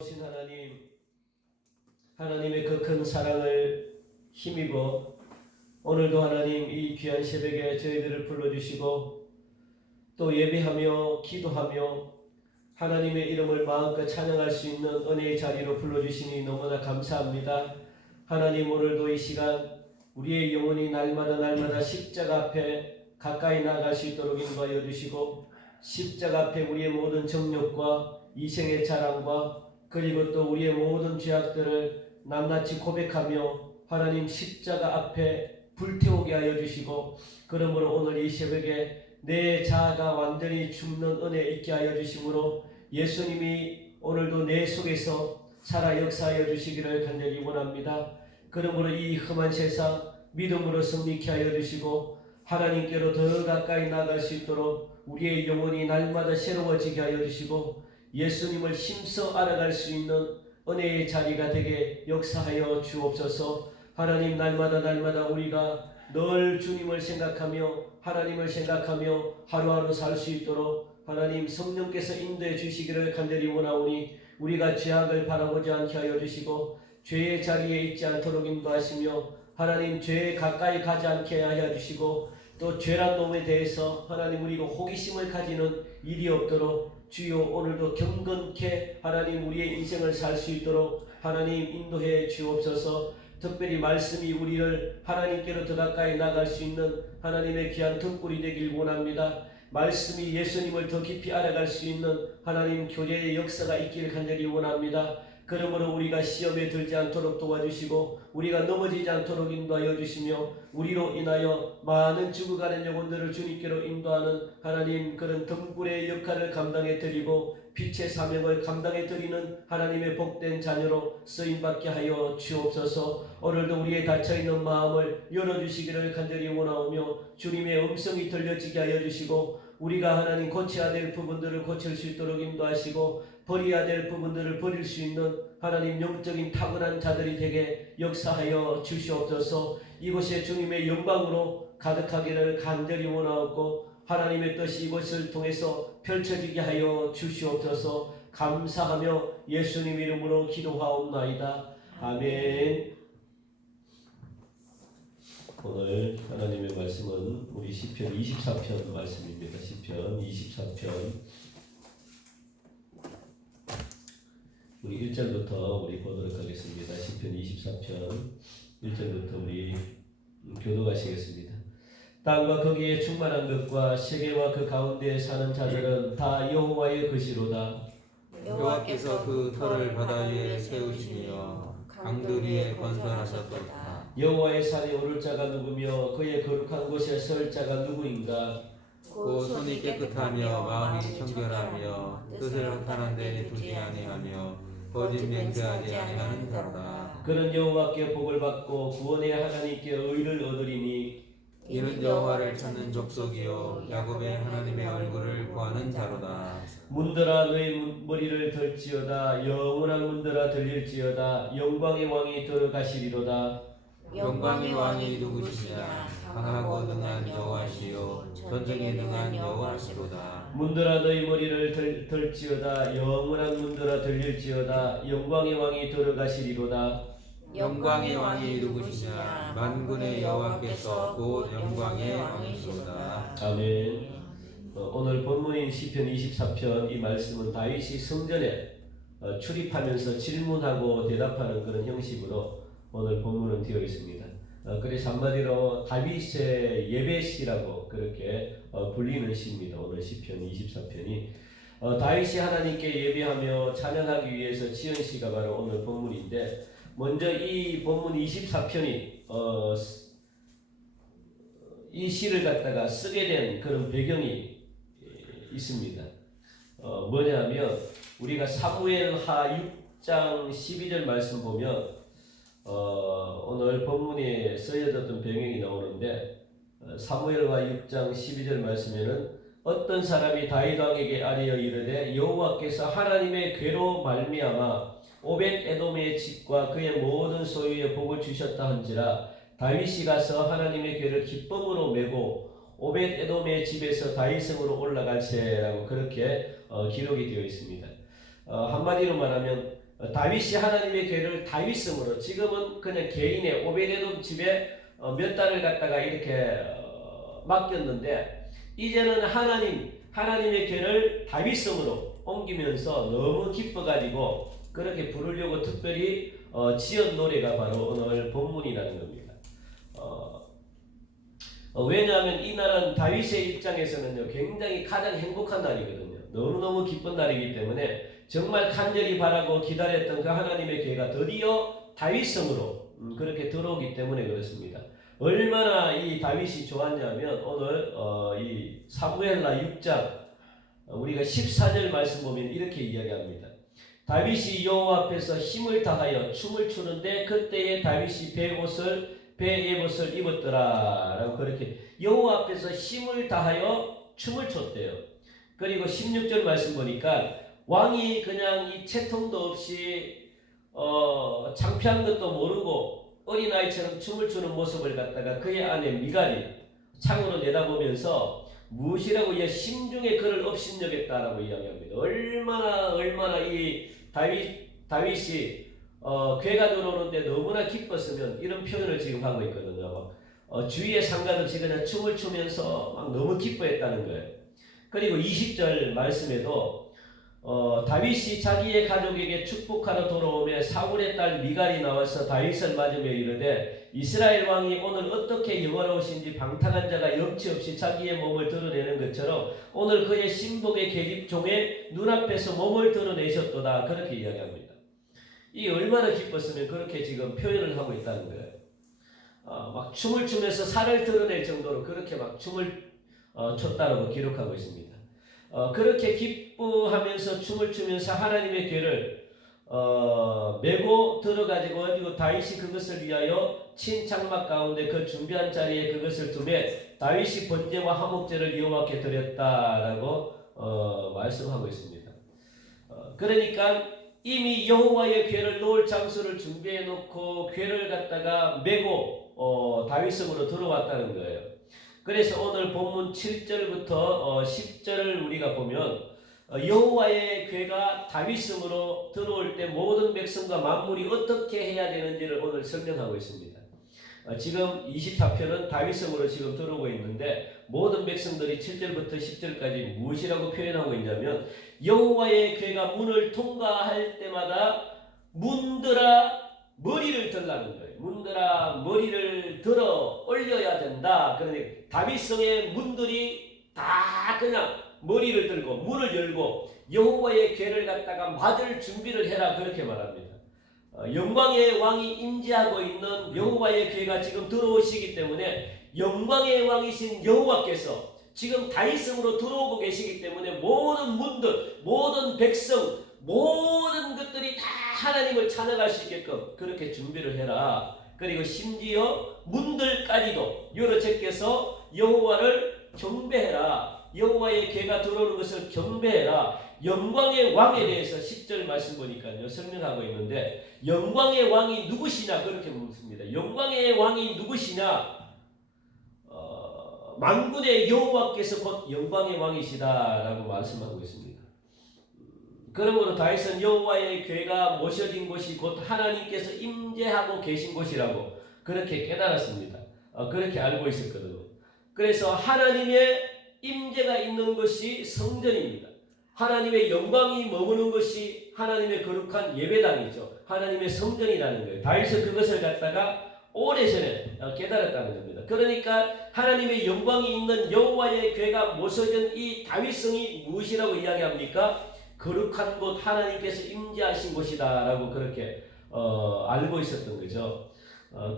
신 하나님의 그 큰 사랑을 힘입어 오늘도 하나님 이 귀한 새벽에 저희들을 불러주시고 또 예배하며 기도하며 하나님의 이름을 마음껏 찬양할 수 있는 은혜의 자리로 불러주시니 너무나 감사합니다. 하나님, 오늘도 이 시간 우리의 영혼이 날마다 십자가 앞에 가까이 나아갈 수 있도록 인도하여 주시고, 십자가 앞에 우리의 모든 정욕과 이생의 자랑과 그리고 또 우리의 모든 죄악들을 낱낱이 고백하며 하나님 십자가 앞에 불태우게 하여 주시고, 그러므로 오늘 이 새벽에 내 자아가 완전히 죽는 은혜 있게 하여 주심으로 예수님이 오늘도 내 속에서 살아 역사하여 주시기를 간절히 원합니다. 그러므로 이 험한 세상 믿음으로 승리케 하여 주시고 하나님께로 더 가까이 나아갈 수 있도록 우리의 영혼이 날마다 새로워지게 하여 주시고 예수님을 힘써 알아갈 수 있는 은혜의 자리가 되게 역사하여 주옵소서. 하나님, 날마다 우리가 늘 주님을 생각하며 하나님을 생각하며 하루하루 살 수 있도록 하나님 성령께서 인도해 주시기를 간절히 원하오니, 우리가 죄악을 바라보지 않게 하여 주시고 죄의 자리에 있지 않도록 인도하시며 하나님 죄에 가까이 가지 않게 하여 주시고, 또 죄란 놈에 대해서 하나님 우리가 호기심을 가지는 일이 없도록 주여 오늘도 경건케 하나님 우리의 인생을 살 수 있도록 하나님 인도해 주옵소서. 특별히 말씀이 우리를 하나님께로 더 가까이 나갈 수 있는 하나님의 귀한 등불이 되길 원합니다. 말씀이 예수님을 더 깊이 알아갈 수 있는 하나님 교제의 역사가 있기를 간절히 원합니다. 그러므로 우리가 시험에 들지 않도록 도와주시고 우리가 넘어지지 않도록 인도하여 주시며 우리로 인하여 많은 죽어가는 영혼들을 주님께로 인도하는 하나님 그런 등불의 역할을 감당해 드리고 빛의 사명을 감당해 드리는 하나님의 복된 자녀로 쓰임받게 하여 주옵소서. 오늘도 우리의 닫혀있는 마음을 열어주시기를 간절히 원하오며 주님의 음성이 들려지게 하여 주시고 우리가 하나님 고쳐야 될 부분들을 고칠 수 있도록 인도하시고 버려야 될 부분들을 버릴 수 있는 하나님 영적인 탁월한 자들이 되게 역사하여 주시옵소서. 이곳에 주님의 영광으로 가득하기를 간절히 원하옵고 하나님의 뜻이 이곳을 통해서 펼쳐지게 하여 주시옵소서. 감사하며 예수님 이름으로 기도하옵나이다. 아멘. 오늘 하나님의 말씀은 우리 시편 24편 말씀입니다. 시편 24편 우리 1절부터 우리 보도록 하겠습니다. 시편 24편 1절부터 우리 교독하시겠습니다. 땅과 거기에 충만한 것과 세계와 그 가운데에 사는 자들은 다 여호와의 것이로다. 여호와께서 그 터를 바다 위에 세우시며 강들 위에 건설하셨도다. 여호와의 산에 오를 자가 누구며 그의 거룩한 곳에 설 자가 누구인가? 곧 손이 깨끗하며 마음이 청결하며 뜻을 허탄한 데 두지 아니하며 거짓 맹세하지 아니하는 자로다. 그는 여호와께 복을 받고 구원의 하나님께 의를 얻으리니 이는 여호와를 찾는 족속이요 야곱의 하나님의 얼굴을 구하는 자로다. 문들아 너희 머리를 들지어다. 영원한 문들아 들릴지어다. 영광의 왕이 들어가시리로다. 영광의 왕이 누구시냐? 강하고 능한 여호와시요 전쟁에 능한 여호와시로다. 문들아 너희 머리를 들지어다. 영원한 문들아 들릴지어다. 영광의 왕이 들어가시리로다. 영광의 왕이 누구시냐? 만군의 여호와께서 곧 영광의 왕이시로다. 아멘. 오늘 본문인 시편 24편 이 말씀은 다윗이 성전에 출입하면서 질문하고 대답하는 그런 형식으로 오늘 본문은 되어 있습니다. 그래서 한마디로 다윗의 예배시라고 그렇게 불리는 시입니다. 오늘 시편 24편이 다윗이 하나님께 예배하며 찬양하기 위해서 지은 시가 바로 오늘 본문인데, 먼저 이 본문 24편이 이 시를 갖다가 쓰게 된 그런 배경이 있습니다. 뭐냐면 우리가 사무엘하 6장 12절 말씀 보면 오늘 본문에 쓰여졌던 배경이 나오는데, 사무엘하 6장 12절 말씀에는 어떤 사람이 다윗 왕에게 아뢰어 이르되 여호와께서 하나님의 괴로 말미암아 오벳 에돔의 집과 그의 모든 소유에 복을 주셨다 한지라 다윗이 가서 하나님의 괴를 기쁨으로 메고 오벳 에돔의 집에서 다윗성으로 올라갈세라고 그렇게 기록이 되어 있습니다. 한마디로 말하면 다윗이 하나님의 궤를 다윗성으로 지금은 그냥 개인의 오베데돔 집에 몇 달을 갖다가 이렇게 맡겼는데 이제는 하나님의 궤를 다윗성으로 옮기면서 너무 기뻐가지고 그렇게 부르려고 특별히 지은 노래가 바로 오늘 본문이라는 겁니다. 왜냐하면 이 날은 다윗의 입장에서는요 굉장히 가장 행복한 날이거든요. 너무너무 기쁜 날이기 때문에 정말 간절히 바라고 기다렸던 그 하나님의 궤가 드디어 다윗성으로 그렇게 들어오기 때문에 그렇습니다. 얼마나 이 다윗이 좋았냐면 오늘 이 사무엘하 6장 우리가 14절 말씀 보면 이렇게 이야기합니다. 다윗이 여호와 앞에서 힘을 다하여 춤을 추는데 그때에 다윗이 배에봇을 입었더라 라고 그렇게 여호와 앞에서 힘을 다하여 춤을 췄대요. 그리고 16절 말씀 보니까 왕이 그냥 이 채통도 없이 창피한 것도 모르고 어린아이처럼 춤을 추는 모습을 갖다가 그의 아내 미갈이 창으로 내다보면서 무엇이라고 심중에 그를 업신여겼다라고 이야기합니다. 얼마나 이 다윗이 괴가 들어오는데 너무나 기뻤으면 이런 표현을 지금 하고 있거든요. 주위에 상관없이 그냥 춤을 추면서 막 너무 기뻐했다는 거예요. 그리고 20절 말씀에도 다윗이 자기의 가족에게 축복하러 돌아오며 사울의 딸 미갈이 나와서 다윗을 맞으며 이르되 이스라엘 왕이 오늘 어떻게 영화로우신지 방탕한 자가 염치 없이 자기의 몸을 드러내는 것처럼 오늘 그의 신복의 계집 종의 눈앞에서 몸을 드러내셨도다 그렇게 이야기합니다. 이 얼마나 기뻤으면 그렇게 지금 표현을 하고 있다는 거예요. 막 춤을 추면서 살을 드러낼 정도로 그렇게 막 춤을 췄다라고 기록하고 있습니다. 그렇게 기뻐하면서 춤을 추면서 하나님의 궤를 메고 들어가지고 다윗이 그것을 위하여 친 장막 가운데 그 준비한 자리에 그것을 두매 다윗이 번제와 화목제를 여호와께 드렸다라고 말씀하고 있습니다. 그러니까 이미 여호와의 궤를 놓을 장소를 준비해 놓고 궤를 갖다가 메고 다윗성으로 들어왔다는 거예요. 그래서 오늘 본문 7절부터 10절을 우리가 보면 여호와의 궤가 다윗성으로 들어올 때 모든 백성과 만물이 어떻게 해야 되는지를 오늘 설명하고 있습니다. 지금 24편은 다윗성으로 지금 들어오고 있는데 모든 백성들이 7절부터 10절까지 무엇이라고 표현하고 있냐면 여호와의 궤가 문을 통과할 때마다 문들아 머리를 들라는 거예요. 문들아 머리를 들어 올려야 된다. 그러니 다윗성의 문들이 다 그냥 머리를 들고 문을 열고 여호와의 궤를 갖다가 맞을 준비를 해라 그렇게 말합니다. 영광의 왕이 임재하고 있는 여호와의 궤가 지금 들어오시기 때문에 영광의 왕이신 여호와께서 지금 다윗성으로 들어오고 계시기 때문에 모든 문들, 모든 백성, 모든 것들이 다 하나님을 찬양할 수 있게끔 그렇게 준비를 해라. 그리고 심지어 문들까지도 여러 제께서 여호와를 경배해라. 여호와의 궤가 들어오는 것을 경배해라. 영광의 왕에 대해서 10절 말씀 보니까요 설명하고 있는데 영광의 왕이 누구시냐 그렇게 묻습니다. 영광의 왕이 누구시냐? 만군의 여호와께서 곧 영광의 왕이시다라고 말씀하고 있습니다. 그러므로 다윗은 여호와의 궤가 모셔진 곳이 곧 하나님께서 임재하고 계신 곳이라고 그렇게 깨달았습니다. 그렇게 알고 있었거든요. 그래서 하나님의 임재가 있는 것이 성전입니다. 하나님의 영광이 머무는 것이 하나님의 거룩한 예배당이죠. 하나님의 성전이라는 거예요. 다윗은 그것을 갖다가 오래전에 깨달았다는 겁니다. 그러니까 하나님의 영광이 있는 여호와의 궤가 모셔진 이 다윗성이 무엇이라고 이야기합니까? 거룩한 곳 하나님께서 임재하신 곳이다 라고 그렇게 알고 있었던 거죠.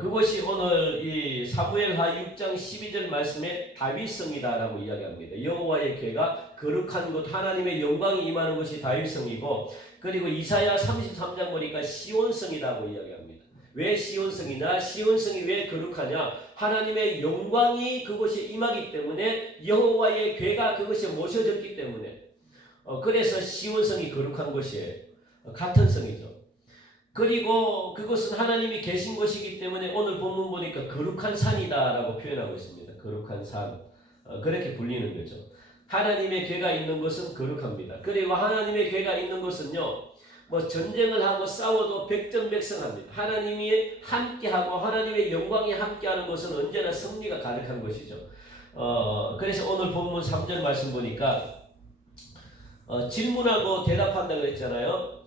그것이 오늘 이 사무엘하 6장 12절 말씀에 다윗성이다 라고 이야기합니다. 여호와의 궤가 거룩한 곳 하나님의 영광이 임하는 것이 다윗성이고 그리고 이사야 33장 보니까 시온성이라고 이야기합니다. 왜 시온성이냐? 시온성이 왜 거룩하냐? 하나님의 영광이 그곳에 임하기 때문에 여호와의 궤가 그것에 모셔졌기 때문에 그래서 시온성이 거룩한 것이에요. 같은 성이죠. 그리고 그것은 하나님이 계신 곳이기 때문에 오늘 본문 보니까 거룩한 산이다 라고 표현하고 있습니다. 거룩한 산 그렇게 불리는 거죠. 하나님의 궤가 있는 곳은 거룩합니다. 그리고 하나님의 궤가 있는 곳은요 뭐 전쟁을 하고 싸워도 백전백승합니다. 하나님이 함께하고 하나님의 영광이 함께하는 것은 언제나 승리가 가득한 것이죠. 그래서 오늘 본문 3절 말씀 보니까 질문하고 대답한다고 했잖아요.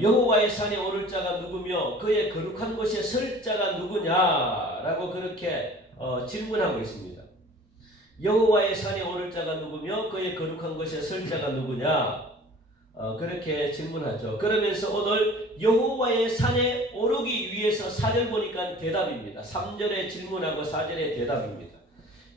여호와의 산에 오를 자가 누구며 그의 거룩한 곳에 설 자가 누구냐라고 그렇게 질문하고 있습니다. 여호와의 산에 오를 자가 누구며 그의 거룩한 곳에 설 자가 누구냐 그렇게 질문하죠. 그러면서 오늘 여호와의 산에 오르기 위해서 4절 보니까 대답입니다. 3절의 질문하고 4절의 대답입니다.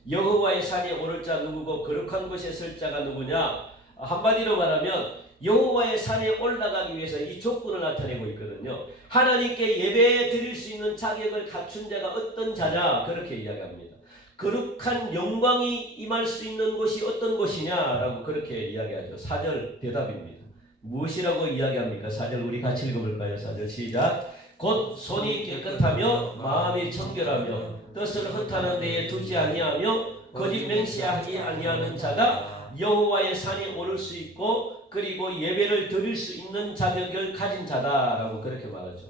여호와의 산에 오를 자 누구고 거룩한 곳에 설 자가 누구냐. 한마디로 말하면 여호와의 산에 올라가기 위해서 이 조건을 나타내고 있거든요. 하나님께 예배 드릴 수 있는 자격을 갖춘 자가 어떤 자냐 그렇게 이야기합니다. 거룩한 영광이 임할 수 있는 곳이 어떤 곳이냐라고 그렇게 이야기하죠. 4절 대답입니다. 무엇이라고 이야기합니까? 4절 우리 같이 읽어볼까요? 4절 시작. 곧 손이 깨끗하며 마음이 청결하며 뜻을 허탄한 데에 두지 아니하며 거짓 맹세하지 아니하는 자가 여호와의 산에 오를 수 있고 그리고 예배를 드릴 수 있는 자격을 가진 자다라고 그렇게 말하죠.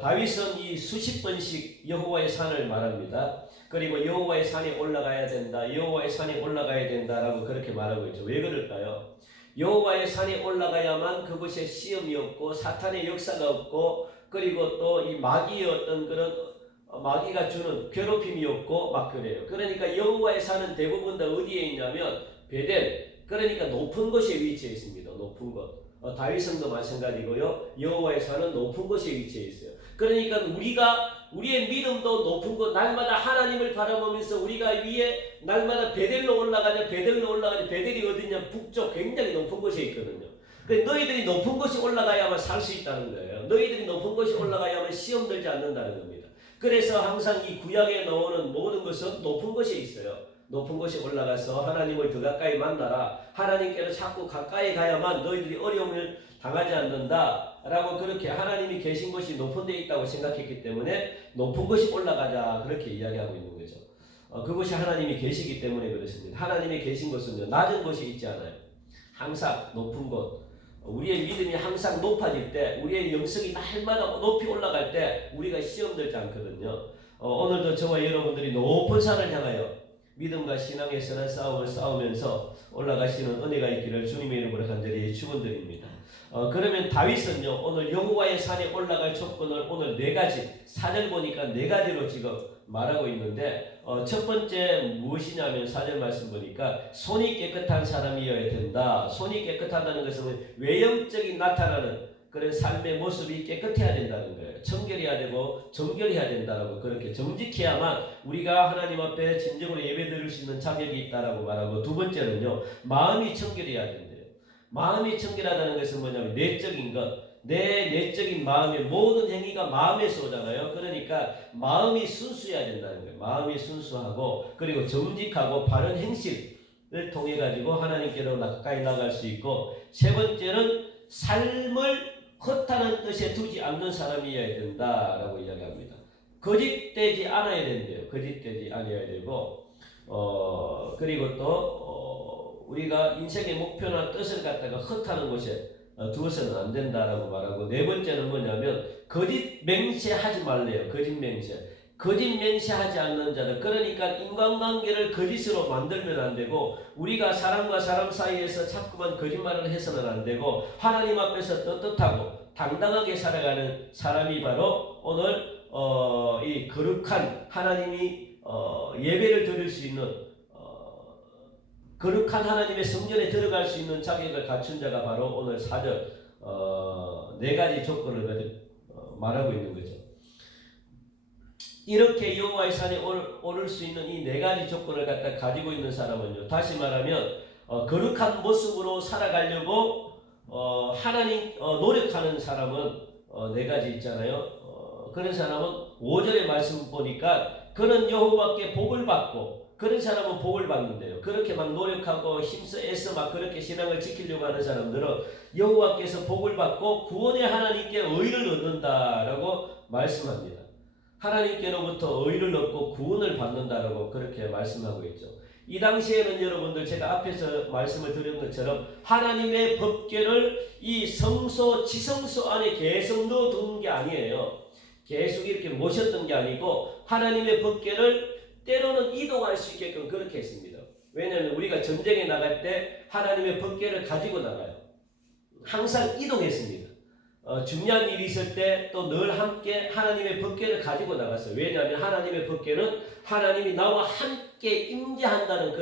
다윗은 이 수십 번씩 여호와의 산을 말합니다. 그리고 여호와의 산에 올라가야 된다. 여호와의 산에 올라가야 된다라고 그렇게 말하고 있죠. 왜 그럴까요? 여호와의 산에 올라가야만 그곳에 시험이 없고 사탄의 역사가 없고 그리고 또 이 마귀의 어떤 그런 마귀가 주는 괴롭힘이 없고 막 그래요. 그러니까 여호와의 산은 대부분 다 어디에 있냐면 베델 그러니까 높은 곳에 위치해 있습니다. 높은 곳. 다윗성도 마찬가지고요. 여호와의 산은 높은 곳에 위치해 있어요. 그러니까 우리의 믿음도 높은 곳 날마다 하나님을 바라보면서 우리가 위에 날마다 베델로 올라가냐 베델이 어디냐 북쪽 굉장히 높은 곳에 있거든요. 너희들이 높은 곳에 올라가야만 살 수 있다는 거예요. 너희들이 높은 곳에 올라가야만 시험 들지 않는다는 겁니다. 그래서 항상 이 구약에 나오는 모든 것은 높은 곳에 있어요. 높은 곳에 올라가서 하나님을 더 가까이 만나라. 하나님께로 자꾸 가까이 가야만 너희들이 어려움을 당하지 않는다 라고 그렇게 하나님이 계신 곳이 높은 데 있다고 생각했기 때문에 높은 곳이 올라가자 그렇게 이야기하고 있는 거죠. 그곳이 하나님이 계시기 때문에 그렇습니다. 하나님이 계신 곳은요 낮은 곳이 있지 않아요. 항상 높은 곳. 우리의 믿음이 항상 높아질 때 우리의 영성이 날마다 높이 올라갈 때 우리가 시험 들지 않거든요. 오늘도 저와 여러분들이 높은 산을 향하여 믿음과 신앙의 선한 싸움을 싸우면서 올라가시는 은혜가 있기를 주님의 이름으로 간절히 축원드립니다. 그러면 다윗은요 오늘 여호와의 산에 올라갈 조건을 오늘 4가지 4절 보니까 4가지로 지금 말하고 있는데 첫 번째 무엇이냐면 4절 말씀 보니까 손이 깨끗한 사람이어야 된다. 손이 깨끗하다는 것은 외형적인 나타나는 그런 삶의 모습이 깨끗해야 된다는 거예요. 청결해야 되고 정결해야 된다라고 그렇게 정직해야만 우리가 하나님 앞에 진정으로 예배드릴 수 있는 자격이 있다라고 말하고 두 번째는요 마음이 청결해야 된대요. 마음이 청결하다는 것은 뭐냐면 내적인 것. 내 내적인 마음의 모든 행위가 마음에서 오잖아요. 그러니까 마음이 순수해야 된다는 거예요. 마음이 순수하고 그리고 정직하고 바른 행실을 통해 가지고 하나님께로 가까이 나갈 수 있고 세 번째는 삶을 허탄한 뜻에 두지 않는 사람이어야 된다라고 이야기합니다. 거짓되지 않아야 된대요. 거짓되지 않아야 되고 그리고 또 우리가 인생의 목표나 뜻을 갖다가 헛하는 곳에 두어서는 안 된다라고 말하고 네 번째는 뭐냐면 거짓 맹세하지 말래요. 거짓 맹세하지 않는 자들 그러니까 인간관계를 거짓으로 만들면 안 되고 우리가 사람과 사람 사이에서 자꾸만 거짓말을 해서는 안 되고 하나님 앞에서 떳떳하고 당당하게 살아가는 사람이 바로 오늘 이 거룩한 하나님이 예배를 드릴 수 있는 거룩한 하나님의 성전에 들어갈 수 있는 자격을 갖춘 자가 바로 오늘 4절 4가지 조건을 말하고 있는 거죠. 이렇게 여호와의 산에 오를 수 있는 이 4가지 조건을 갖다 가지고 있는 사람은요. 다시 말하면 거룩한 모습으로 살아가려고 하나님 노력하는 사람은 4가지 있잖아요. 그런 사람은 5절의 말씀 보니까 그는 여호와께 복을 받고 그런 사람은 복을 받는데요. 그렇게 막 노력하고 힘써 애써 막 그렇게 신앙을 지키려고 하는 사람들은 여호와께서 복을 받고 구원의 하나님께 의를 얻는다라고 말씀합니다. 하나님께로부터 의를 얻고 구원을 받는다라고 그렇게 말씀하고 있죠. 이 당시에는 여러분들 제가 앞에서 말씀을 드린 것처럼 하나님의 법궤를 이 성소 지성소 안에 계속 넣어둔 게 아니에요. 계속 이렇게 모셨던 게 아니고 하나님의 법궤를 때로는 이동할 수 있게끔 그렇게 했습니다. 왜냐하면 우리가 전쟁에 나갈 때 하나님의 법궤를 가지고 나가요. 항상 이동했습니다. 중요한 일이 있을 때 또 늘 함께 하나님의 법궤를 가지고 나갔어요. 왜냐하면 하나님의 법궤는 하나님이 나와 함께 임재한다는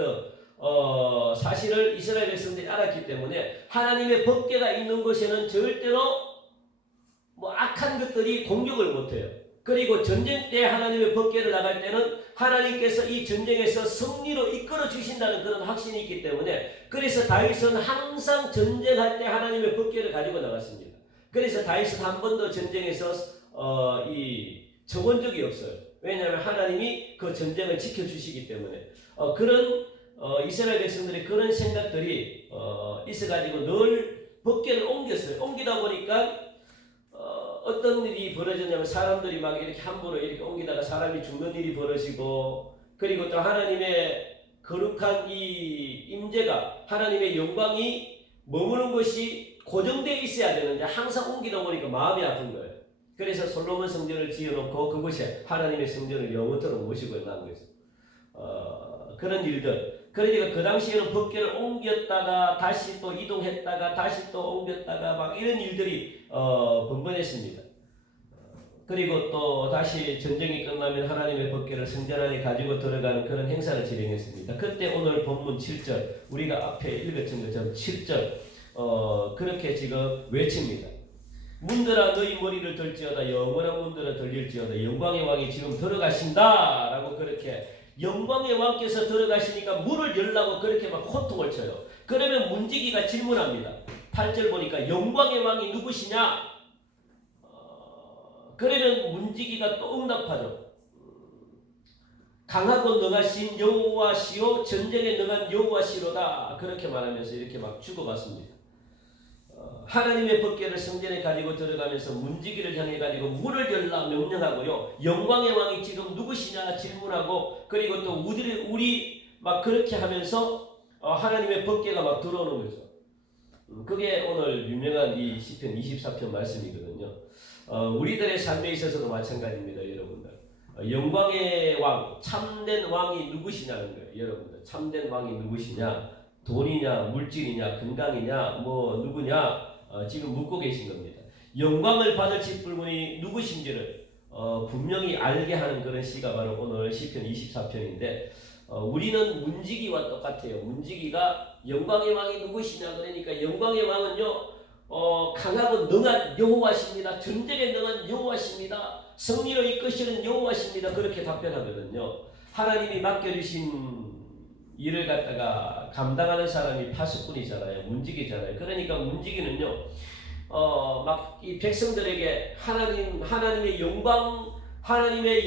사실을 이스라엘 백성들이 알았기 때문에 하나님의 법궤가 있는 곳에는 절대로 악한 것들이 공격을 못해요. 그리고 전쟁 때 하나님의 법궤를 나갈 때는 하나님께서 이 전쟁에서 승리로 이끌어 주신다는 그런 확신이 있기 때문에 그래서 다윗은 항상 전쟁할 때 하나님의 법궤를 가지고 나갔습니다. 그래서 다윗은 한 번도 전쟁에서 적은 적이 없어요. 왜냐하면 하나님이 그 전쟁을 지켜주시기 때문에 그런 이스라엘 백성들의 그런 생각들이 있어가지고 늘 법궤를 옮겼어요. 옮기다 보니까 어떤 일이 벌어졌냐면 사람들이 막 이렇게 함부로 이렇게 옮기다가 사람이 죽는 일이 벌어지고 그리고 또 하나님의 거룩한 이 임재가 하나님의 영광이 머무는 것이 고정되어 있어야 되는데 항상 옮기다 보니까 마음이 아픈 거예요. 그래서 솔로몬 성전을 지어놓고 그곳에 하나님의 성전을 영원토록 모시고 난 거예요. 그런 일들. 그러니까 그 당시에는 법궤를 옮겼다가 다시 또 이동했다가 다시 또 옮겼다가 막 이런 일들이 번번했습니다. 그리고 또 다시 전쟁이 끝나면 하나님의 법궤를 성전 안에 가지고 들어가는 그런 행사를 진행했습니다. 그때 오늘 본문 7절 우리가 앞에 읽었던 것처럼 7절 그렇게 지금 외칩니다. 문들아 너희 머리를 들지어다 영원한 문들아 들릴지어다 영광의 왕이 지금 들어가신다 라고 그렇게 영광의 왕께서 들어가시니까 문을 열라고 그렇게 막 호통을 쳐요. 그러면 문지기가 질문합니다. 8절 보니까 영광의 왕이 누구시냐? 그러면 문지기가 또 응답하죠. 강하고 능하신 여호와시오 전쟁에 능한 여호와시로다 그렇게 말하면서 이렇게 막 주고받습니다. 하나님의 법궤를 성전에 가지고 들어가면서 문지기를 향해 가지고 문을 열라 명령하고요. 영광의 왕이 지금 누구시냐 질문하고 그리고 또 우리 막 그렇게 하면서 하나님의 법궤가 막 들어오는 거죠. 그게 오늘 유명한 이 시편 24편 말씀이거든요. 우리들의 삶에 있어서도 마찬가지입니다, 여러분들. 영광의 왕, 참된 왕이 누구시냐는 거예요, 여러분들. 참된 왕이 누구시냐? 돈이냐, 물질이냐, 건강이냐, 누구냐? 지금 묻고 계신 겁니다. 영광을 받으실 분이 누구신지를 분명히 알게 하는 그런 시가 바로 오늘 시편 24편인데 우리는 문지기와 똑같아요. 문지기가 영광의 왕이 누구시냐 그러니까 영광의 왕은요 강하고 능한 여호와십니다. 전쟁에 능한 여호와십니다. 승리로 이끄시는 여호와십니다. 그렇게 답변하거든요. 하나님이 맡겨주신 일을 갖다가 감당하는 사람이 파수꾼이잖아요. 문지기잖아요. 그러니까 문지기는요, 막 이 백성들에게 하나님의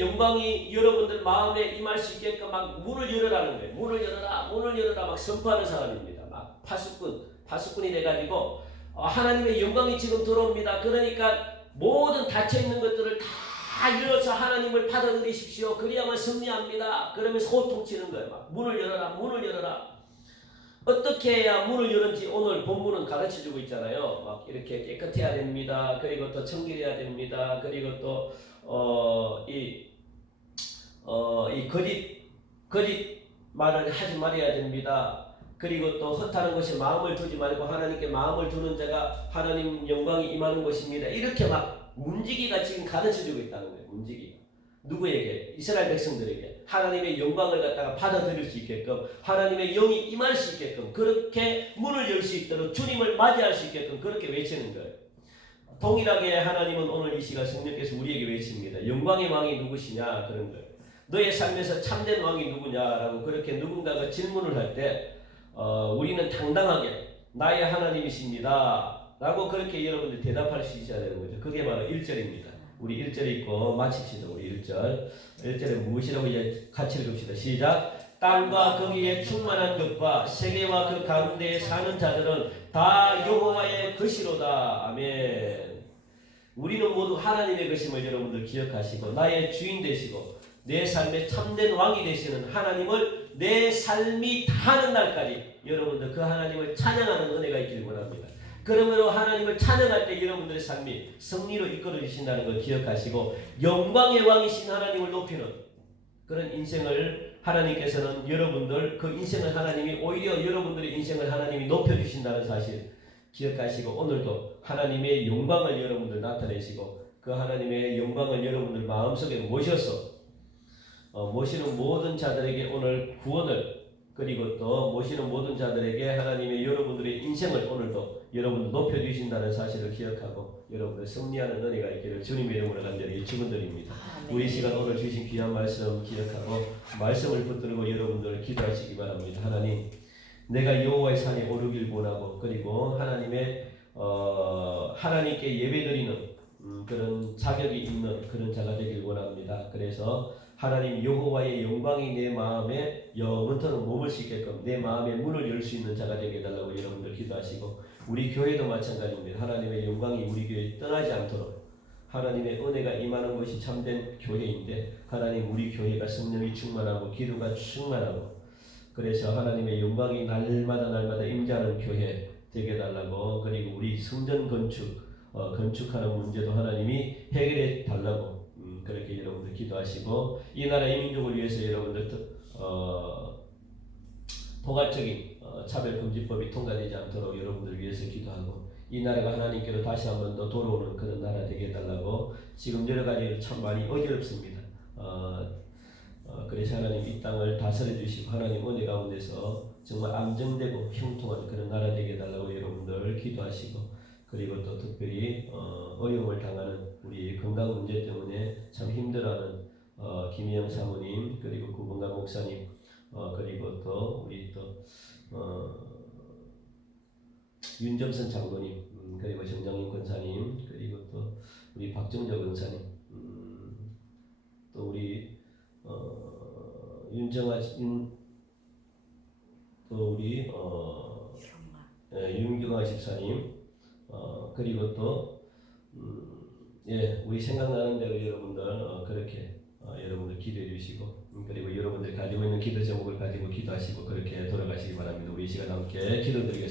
영광이 여러분들 마음에 임할 수 있게끔 막 문을 열어라는 거예요. 문을 열어라 막 선포하는 사람입니다. 막 파수꾼이 돼가지고 하나님의 영광이 지금 들어옵니다. 그러니까 모든 닫혀 있는 것들을 다 열어서 하나님을 받아들이십시오. 그래야만 승리합니다. 그러면서 호통치는 거예요. 막 문을 열어라. 어떻게 해야 문을 열는지 오늘 본문은 가르쳐주고 있잖아요. 막 이렇게 깨끗해야 됩니다. 그리고 또 청결해야 됩니다. 그리고 또 이 거짓 말을 하지 말아야 됩니다. 그리고 또 헛하는 것에 마음을 두지 말고 하나님께 마음을 두는 자가 하나님 영광이 임하는 것입니다. 이렇게 막 문지기가 지금 가르쳐주고 있다는 거예요. 문지기가 누구에게? 이스라엘 백성들에게 하나님의 영광을 갖다가 받아들일 수 있게끔 하나님의 영이 임할 수 있게끔 그렇게 문을 열 수 있도록 주님을 맞이할 수 있게끔 그렇게 외치는 거예요. 동일하게 하나님은 오늘 이 시간 성령께서 우리에게 외칩니다. 영광의 왕이 누구시냐 그런 거예요. 너의 삶에서 참된 왕이 누구냐라고 그렇게 누군가가 질문을 할 때 우리는 당당하게 나의 하나님이십니다 라고 그렇게 여러분들 대답할 수 있어야 되는 거죠. 그게 바로 1절입니다. 우리 1절 읽고 마칩시다. 우리 1절에 무엇이라고 이제 같이 읽읍시다. 시작. 땅과 거기에 충만한 것과 세계와 그 가운데에 사는 자들은 다 여호와의 것이로다. 아멘. 우리는 모두 하나님의 것임을 여러분들 기억하시고 나의 주인 되시고 내 삶의 참된 왕이 되시는 하나님을 내 삶이 다하는 날까지 여러분들 그 하나님을 찬양하는 은혜가 있기를 원합니다. 그러므로 하나님을 찬양할 때 여러분들의 삶이 승리로 이끌어 주신다는 걸 기억하시고 영광의 왕이신 하나님을 높이는 그런 인생을 하나님께서는 여러분들 그 인생을 하나님이 오히려 여러분들의 인생을 하나님이 높여주신다는 사실 기억하시고 오늘도 하나님의 영광을 여러분들 나타내시고 그 하나님의 영광을 여러분들 마음속에 모시는 모든 자들에게 오늘 구원을 그리고 또 모시는 모든 자들에게 하나님의 여러분들의 인생을 오늘도 여러분 높여주신다는 사실을 기억하고 여러분들 승리하는 은혜가 있기를 주님의 이름으로 간절히 축원드립니다. 우리 시간 오늘 주신 귀한 말씀 기억하고 말씀을 붙들고 여러분들 기도하시기 바랍니다. 하나님 내가 여호와의 산에 오르길 원하고 그리고 하나님께 예배드리는 그런 자격이 있는 그런 자가 되길 원합니다. 그래서 하나님 여호와의 영광이 내 마음에 영원토록 머물 수 있게끔 내 마음의 문을 열 수 있는 자가 되게 해달라고 여러분들 기도하시고 우리 교회도 마찬가지입니다. 하나님의 영광이 우리 교회에 떠나지 않도록 하나님의 은혜가 임하는 것이 참된 교회인데 하나님 우리 교회가 성령이 충만하고 기도가 충만하고 그래서 하나님의 영광이 날마다 임재하는 교회 되게 해달라고 그리고 우리 성전 건축하는 문제도 하나님이 해결해 달라고 그렇게 여러분들 기도하시고 이 나라 이 민족을 위해서 여러분들 포괄적인 차별금지법이 통과되지 않도록 여러분들 위해서 기도하고 이 나라가 하나님께로 다시 한 번 더 돌아오는 그런 나라 되게 해달라고 지금 여러 가지 참 많이 어지럽습니다. 그래서 하나님 이 땅을 다스려 주시고 하나님 은혜 가운데서 정말 안정되고 형통한 그런 나라 되게 해달라고 여러분들 기도하시고 그리고 또 특별히 어려움을 당하는 우리 건강 문제 때문에 참 힘들어하는 김희영 사모님 그리고 구봉남 목사님 그리고 또 우리 또 윤점선 장로님 그리고 정장인 권사님 그리고 또 우리 박정적 권사님 또 우리 또 우리 윤경아 집사님 그리고 또 우리 생각나는 대로 여러분들 그렇게 여러분들 기도해 주시고 그리고 여러분들이 가지고 있는 기도 제목을 가지고 기도하시고 그렇게 돌아가시기 바랍니다. 우리 이 시간 함께 기도드리겠습니다.